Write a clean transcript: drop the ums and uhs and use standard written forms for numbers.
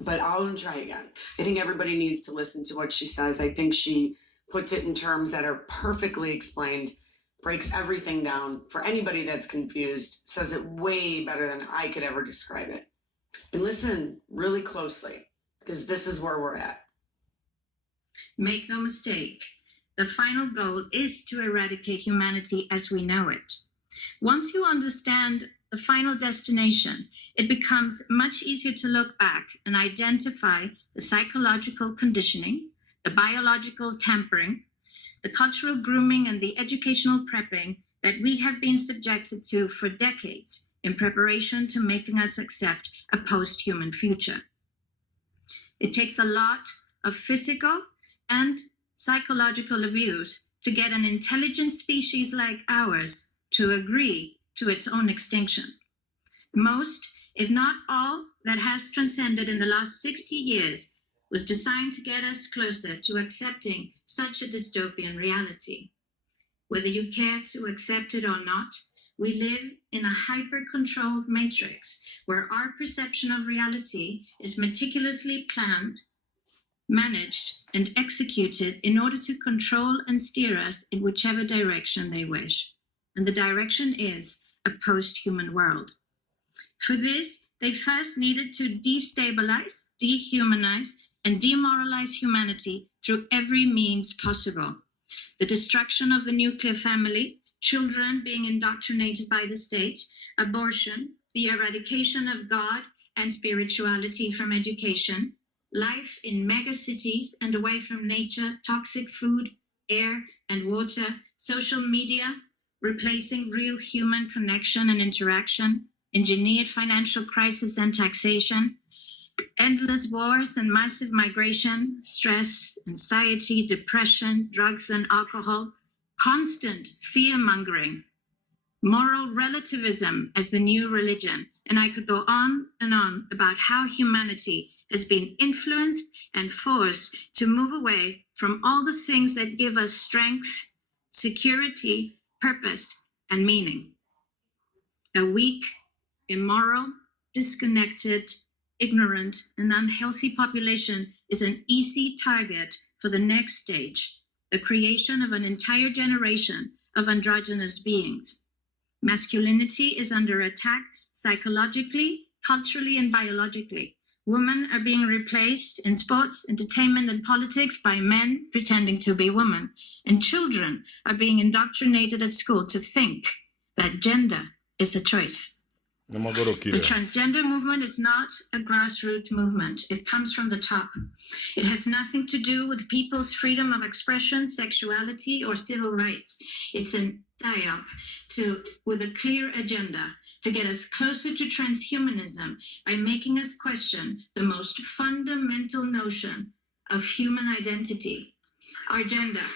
but I'll try again. I think everybody needs to listen to what she says. I think she puts it in terms that are perfectly explained, breaks everything down for anybody that's confused, says it way better than I could ever describe it. And listen really closely, because this is where we're at. Make no mistake, the final goal is to eradicate humanity as we know it. Once you understand the final destination, it becomes much easier to look back and identify the psychological conditioning, the biological tampering, the cultural grooming, and the educational prepping that we have been subjected to for decades in preparation to making us accept a post-human future. It takes a lot of physical and psychological abuse to get an intelligent species like ours to agree to its own extinction. Most, if not all, that has transcended in the last 60 years was designed to get us closer to accepting such a dystopian reality. Whether you care to accept it or not, we live in a hyper-controlled matrix where our perception of reality is meticulously planned, managed, and executed in order to control and steer us in whichever direction they wish. And the direction is a post-human world. For this, they first needed to destabilize, dehumanize, and demoralize humanity through every means possible. The destruction of the nuclear family, children being indoctrinated by the state, abortion, the eradication of God and spirituality from education, life in megacities and away from nature, toxic food, air, and water, social media, replacing real human connection and interaction, engineered financial crisis and taxation, endless wars and massive migration, stress, anxiety, depression, drugs and alcohol, constant fear-mongering, moral relativism as the new religion. And I could go on and on about how humanity has been influenced and forced to move away from all the things that give us strength, security, purpose, and meaning. A weak, immoral, disconnected, ignorant, and unhealthy population is an easy target for the next stage, the creation of an entire generation of androgynous beings. Masculinity is under attack psychologically, culturally, and biologically. Women are being replaced in sports, entertainment, and politics by men pretending to be women. And children are being indoctrinated at school to think that gender is a choice. The transgender movement is not a grassroots movement. It comes from the top. It has nothing to do with people's freedom of expression, sexuality, or civil rights. It's a psyop with a clear agenda to get us closer to transhumanism by making us question the most fundamental notion of human identity, our gender.